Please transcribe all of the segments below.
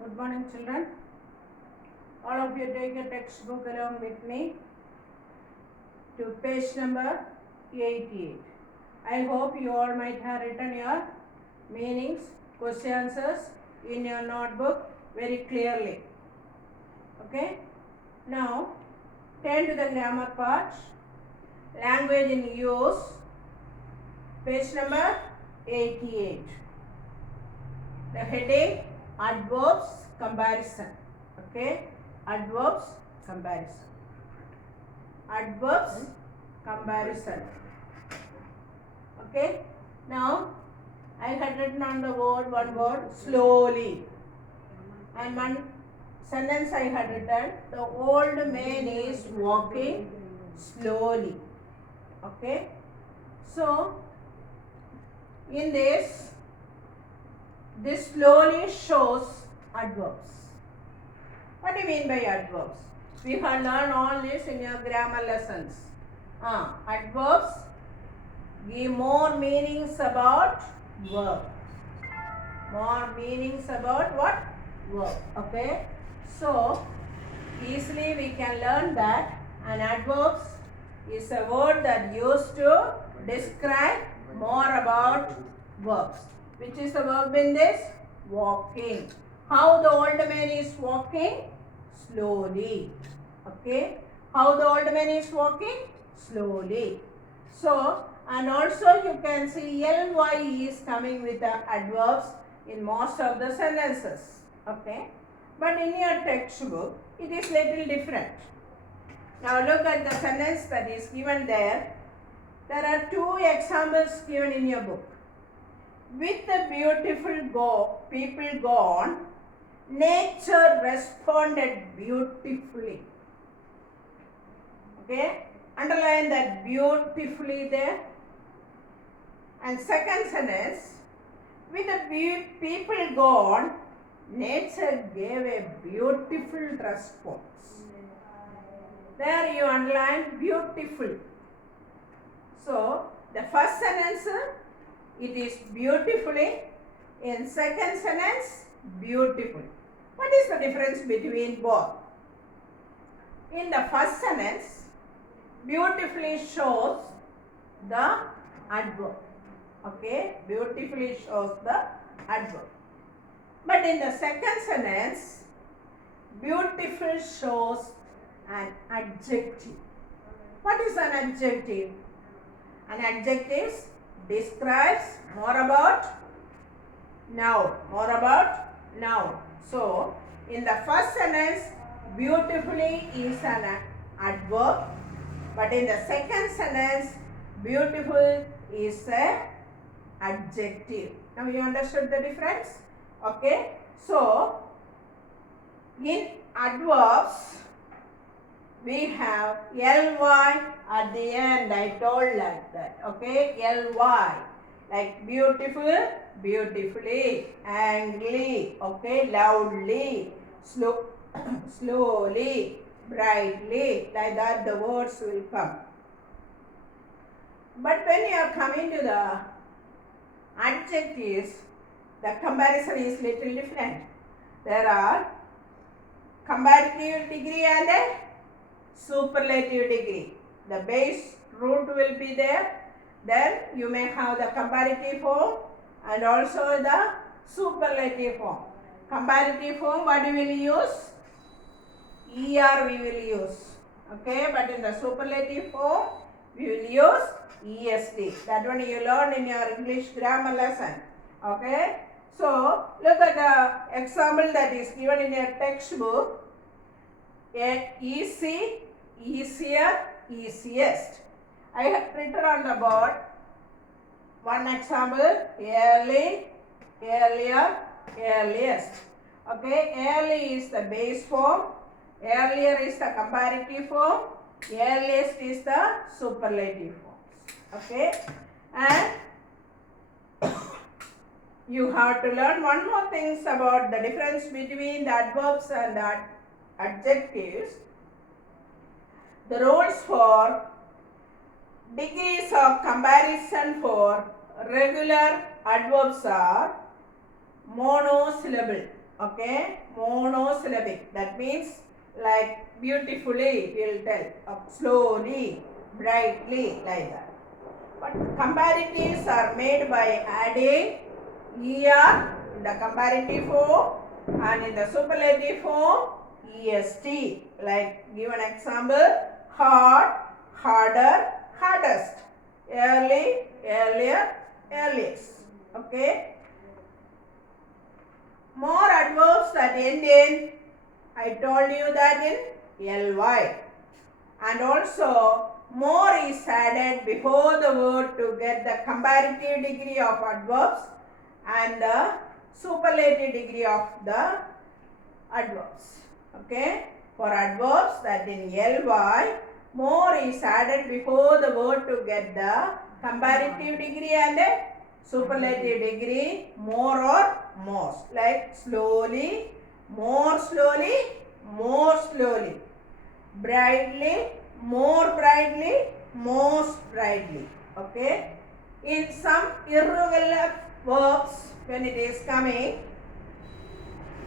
Good morning, children. All of you take a textbook along with me to page number 88. I hope you all might have written your meanings, question answers in your notebook very clearly. Okay? Now, turn to the grammar part. Language in use, page number 88. The heading, adverbs comparison. Okay? Adverbs comparison. Adverbs comparison. Okay? Now, I had written on the board one word slowly. And one sentence I had written, the old man is walking slowly. Okay? So, in this slowly shows adverbs. What do you mean by adverbs? We have learned all this in your grammar lessons. Adverbs give more meanings about verb. More meanings about what? Verb. Okay. So, easily we can learn that an adverbs is a word that used to describe more about verbs. Which is the verb in this? Walking. How the old man is walking? Slowly. Okay. How the old man is walking? Slowly. So, and also you can see ly is coming with the adverbs in most of the sentences. Okay. But in your textbook, it is little different. Now look at the sentence that is given there. There are two examples given in your book. With the beautiful people gone, nature responded beautifully. Okay, underline that beautifully there. And second sentence, with the people gone, nature gave a beautiful response. There you underline beautiful. So, the first sentence, it is beautifully. In second sentence, beautiful. What is the difference between both? In the first sentence, beautifully shows the adverb. Okay, beautifully shows the adverb. But in the second sentence, beautiful shows an adjective. What is an adjective? An adjective describes more about noun. More about noun. So, in the first sentence, beautifully is an adverb. But in the second sentence, beautiful is an adjective. Now, you understood the difference? Okay. So, in adverbs, we have ly at the end. I told like that. Okay, ly, like beautiful, beautifully, angry, okay, loudly, slowly, brightly, like that the words will come. But when you are coming to the adjectives, the comparison is little different. There are comparative degree and a superlative degree. The base root will be there. Then you may have the comparative form and also the superlative form. Comparative form, what we will use? ER we will use. Okay, but in the superlative form, we will use ESD. That one you learned in your English grammar lesson. Okay, so look at the example that is given in your textbook. Easy, easier, easiest. I have written on the board one example, early, earlier, earliest. Okay, early is the base form, earlier is the comparative form, earliest is the superlative form. Okay, and you have to learn one more things about the difference between the adverbs and the adjectives. The rules for degrees of comparison for regular adverbs are monosyllable. Okay, monosyllabic. That means like beautifully, we'll tell. Slowly, brightly, like that. But comparatives are made by adding er in the comparative form and in the superlative form est. Like give an example: hard, harder, hardest, early, earlier, earliest. Okay. More adverbs that end in, I told you that in ly. And also more is added before the word to get the comparative degree of adverbs and the superlative degree of the adverbs. Okay. For adverbs that in ly, more is added before the word to get the comparative degree and the superlative degree, more or most. Like slowly, more slowly, more slowly. Brightly, more brightly, most brightly. Okay. In some irregular verbs, when it is coming,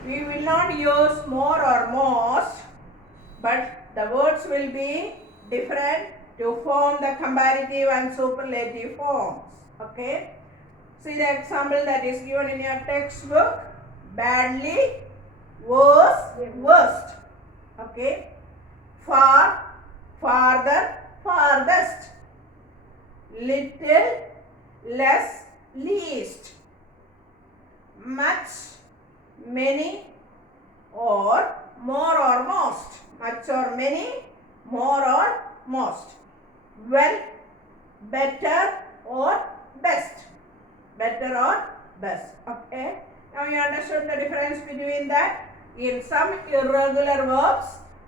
we will not use more or most, but the words will be different to form the comparative and superlative forms. Okay. See the example that is given in your textbook. Badly, worse, worst. Okay. Far, farther, farthest. Little, less, least. Much, many, or more or most. Much or many, more or most. Well, better or best. Better or best. Okay. Now you understood the difference between that. In some irregular verbs,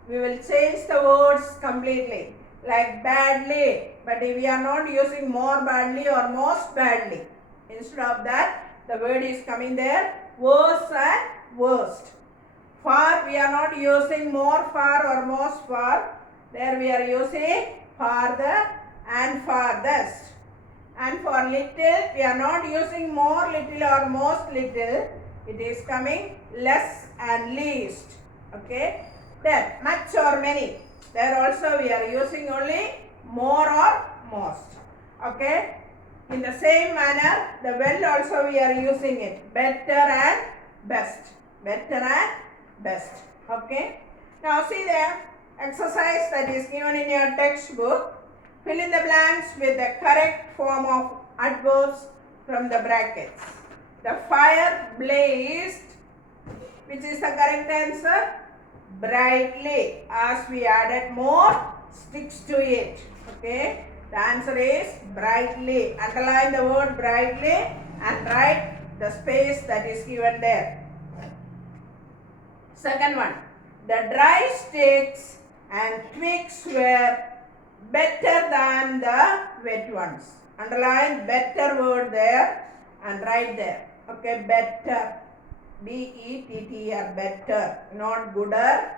we will change the words completely. Like badly, but if we are not using more badly or most badly, instead of that, the word is coming there, worse and worst. Far, we are not using more far or most far. There we are using farther and farthest. And for little, we are not using more little or most little. It is coming less and least. Okay. Then much or many. There also we are using only more or most. Okay. In the same manner, the well also we are using it. Better and best. Better and best. Okay. Now see the exercise that is given in your textbook. Fill in the blanks with the correct form of adverbs from the brackets. The fire blazed. Which is the correct answer? Brightly. As we added more sticks to it. Okay. The answer is brightly. Underline the word brightly and write the space that is given there. Second one. The dry sticks and twigs were better than the wet ones. Underline better word there and write there. Okay, better. B-E-T-T-R, better. Not gooder,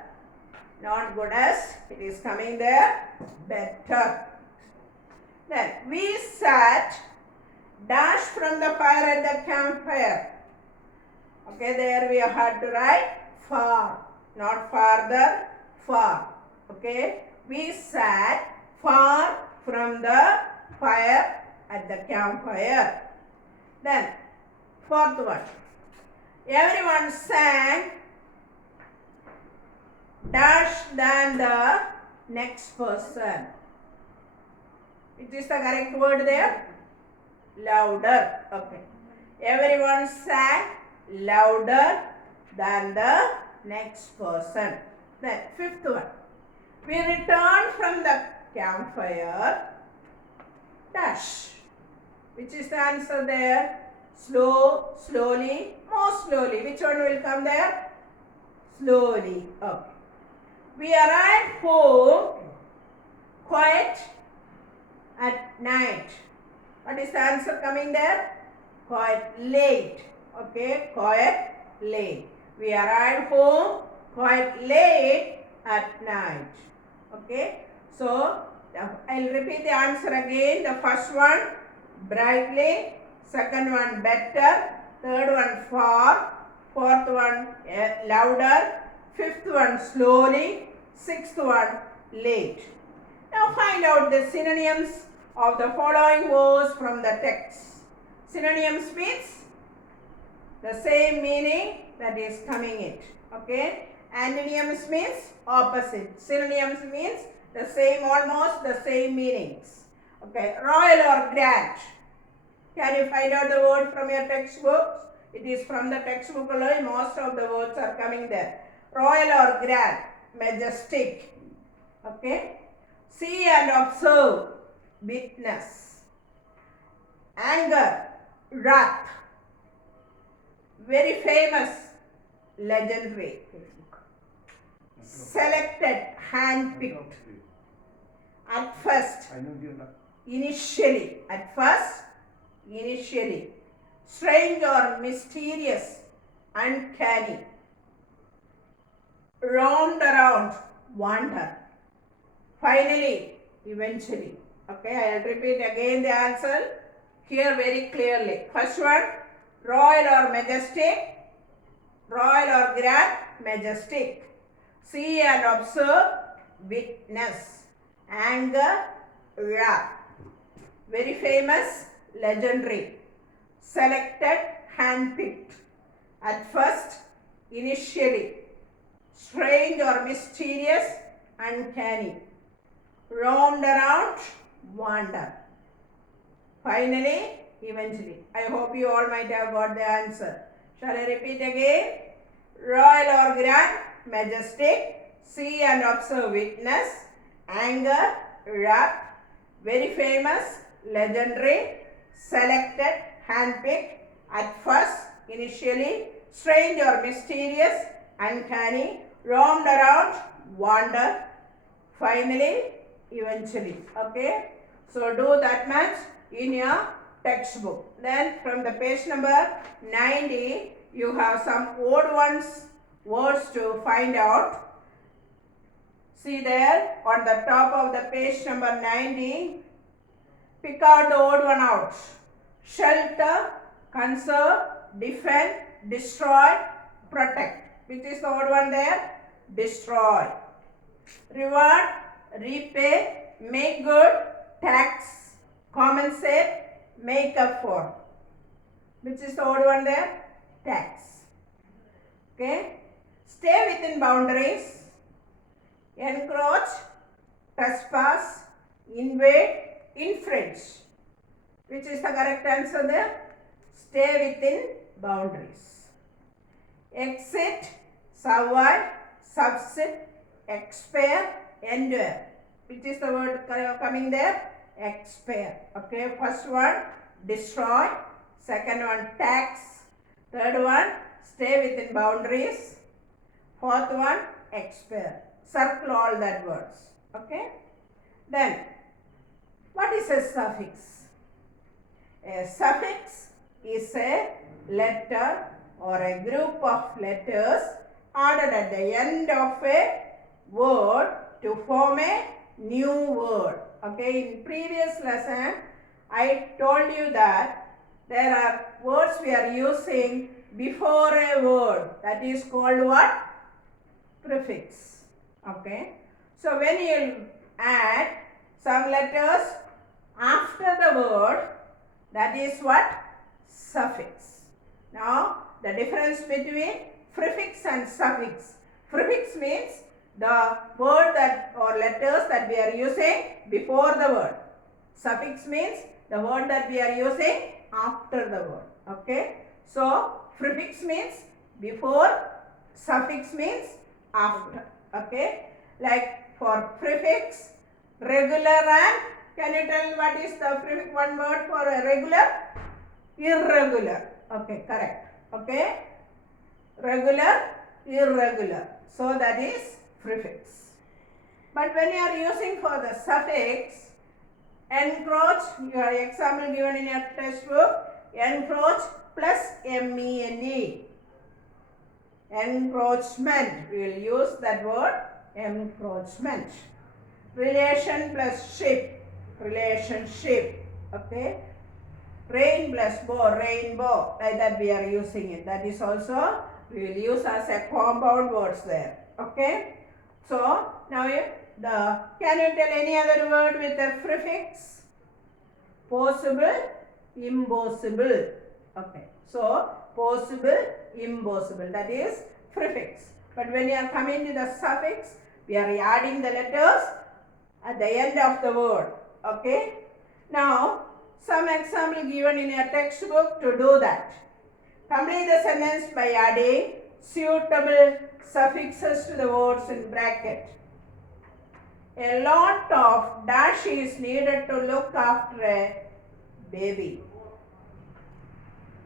not goodest. It is coming there. Better. Then we sat dash from the fire at the campfire. Okay, there we had to write far, not farther, far. Okay, we sat far from the fire at the campfire. Then, fourth one. Everyone sang dash than the next person. Which is the correct word there? Louder. Okay. Everyone sang louder than the next person. Then, fifth one. We returned from the campfire dash. Which is the answer there? Slow, slowly, more slowly. Which one will come there? Slowly. Okay. We arrived home quiet at night. What is the answer coming there? Quite late. Okay, quite late. We arrived home quite late at night. Okay, so I'll repeat the answer again. The first one, brightly. Second one, better. Third one, far. fourth one louder, fifth one slowly, sixth one late. Now find out the synonyms of the following words from the text. Synonyms means the same meaning that is coming it. Okay. Antonyms means opposite. Synonyms means the same, almost the same meanings. Okay. Royal or grand. Can you find out the word from your textbook? It is from the textbook only. Most of the words are coming there. Royal or grand. Majestic. Okay. See and observe. Witness. Anger. Wrath. Very famous. Legendary. Selected. Handpicked. At first. Initially. At first. Initially. Strange or mysterious. Uncanny. Round around. Wander. Finally. Eventually. Okay, I will repeat again the answer here very clearly. First one, royal or majestic. Royal or grand, majestic. See and observe, witness. Anger, wrath. Very famous, legendary. Selected, handpicked. At first, initially. Strange or mysterious, uncanny. Roamed around, wander. Finally, eventually. I hope you all might have got the answer. Shall I repeat again? Royal or grand, majestic, see and observe, witness, anger, wrath, very famous, legendary, selected, handpicked, at first, initially, strange or mysterious, uncanny, roamed around, wander, finally, eventually. Okay. So do that much in your textbook. Then from the page number 90, you have some odd words to find out. See there on the top of the page number 90, pick out the odd one out. Shelter, conserve, defend, destroy, protect. Which is the odd one there? Destroy. Reward, repay, make good, tax, compensate, make up for. Which is the odd one there? Tax. Okay. Stay within boundaries, encroach, trespass, invade, infringe. Which is the correct answer there? Stay within boundaries. Exit, survive, subsist, expire, endure. Which is the word coming there? Expire. Okay, first one, destroy. Second one, tax. Third one, stay within boundaries. Fourth one, expire. Circle all that words. Okay. Then, what is a suffix? A suffix is a letter or a group of letters added at the end of a word to form a new word. Okay, in previous lesson, I told you that there are words we are using before a word. That is called what? Prefix. Okay. So when you add some letters after the word, that is what? Suffix. Now, the difference between prefix and suffix. Prefix means the word that or letters that we are using before the word. Suffix means the word that we are using after the word. Okay. So, prefix means before, suffix means after. Okay. Like for prefix, regular and, can you tell what is the prefix, one word for a regular? Irregular. Okay, correct. Okay. Regular, irregular. So that is prefix. But when you are using for the suffix, encroach, your example given in your textbook, encroach plus MENE. Encroachment. We will use that word, encroachment. Relation plus ship. Relationship. Okay. Rain plus bow. Rainbow. Like that we are using it. That is also we will use as a compound words there. Okay. So now can you tell any other word with a prefix? Possible, impossible. Okay. So possible, impossible. That is prefix. But when you are coming to the suffix, we are adding the letters at the end of the word. Okay. Now some example given in your textbook to do that. Complete the sentence by adding suitable suffixes to the words in bracket. A lot of dash is needed to look after a baby.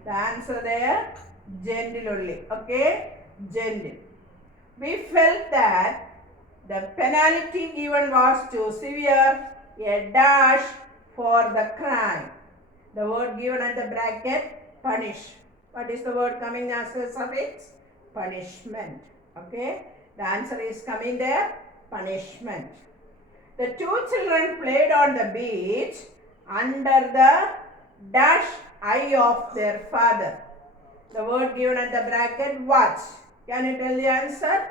The answer there, gentle only. Okay, gentle. We felt that the penalty given was too severe, a dash for the crime. The word given at the bracket, punish. What is the word coming as a suffix? Punishment. Okay, the answer is coming there, punishment. The two children played on the beach under the dash eye of their father. The word given at the bracket, watch. Can you tell the answer?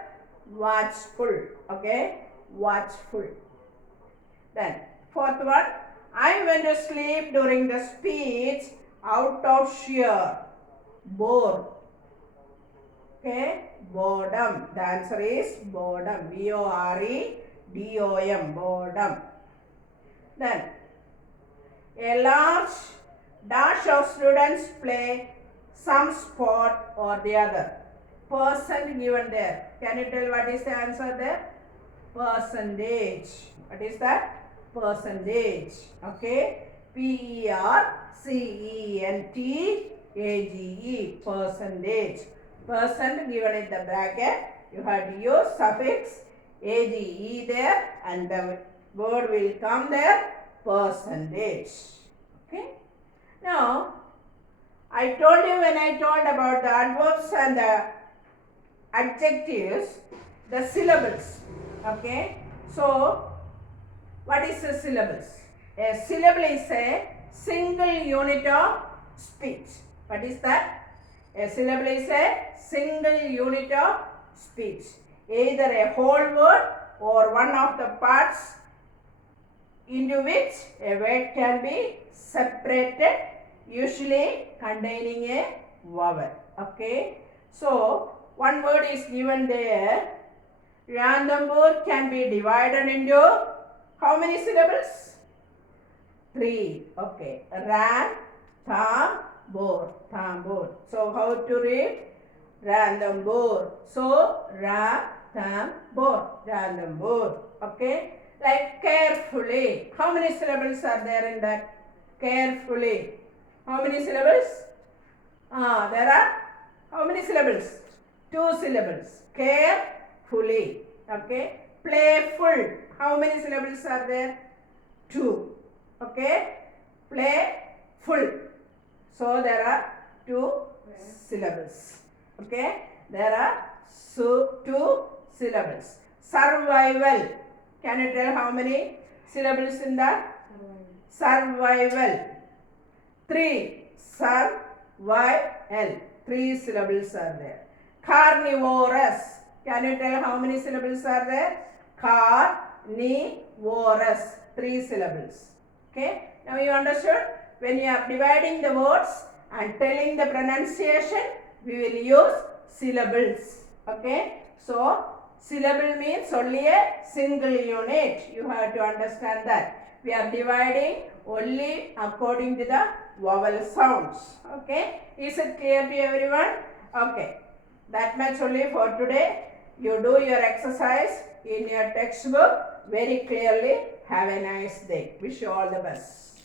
Watchful. Okay, watchful. Then fourth one, I went to sleep during the speech out of sheer bore. Okay, boredom. The answer is boredom. B-O-R-E-D-O-M, boredom. Then a large dash of students play some sport or the other. Percent given there. Can you tell what is the answer there? Percentage. What is that? Percentage. Okay. P-E-R-C-E-N-T-A-G-E. Percentage. Percent given in the bracket. You have to use suffix A-G-E there and the word will come there. Percentage. Okay. Now, I told you when I told about the adverbs and the adjectives, the syllables. Okay. So, what is the syllables? A syllable is a single unit of speech. What is that? A syllable is a single unit of speech. Either a whole word or one of the parts into which a word can be separated, usually containing a vowel. Okay. So, one word is given there. Ranthambore can be divided into how many syllables? 3. Okay. Ranthambore. Thambore. So, how to read? Ranthambore. So, Ranthambore. Ranthambore. Okay. Like carefully. How many syllables are there in that? Carefully. How many syllables? There are how many syllables? 2 syllables. Carefully. Okay. Playful. How many syllables are there? 2. Okay. Playful. So there are 2 syllables. Okay. There are 2 syllables. Survival. Can you tell how many syllables in that? Survival. 3. Survival. 3 syllables are there. Carnivorous. Can you tell how many syllables are there? Carnivorous. 3 syllables. Okay. Now you understood? When you are dividing the words and telling the pronunciation, we will use syllables. Okay. So, syllable means only a single unit. You have to understand that. We are dividing only according to the vowel sounds. Okay. Is it clear to everyone? Okay. That much only for today. You do your exercise in your textbook very clearly. Have a nice day. Wish you all the best.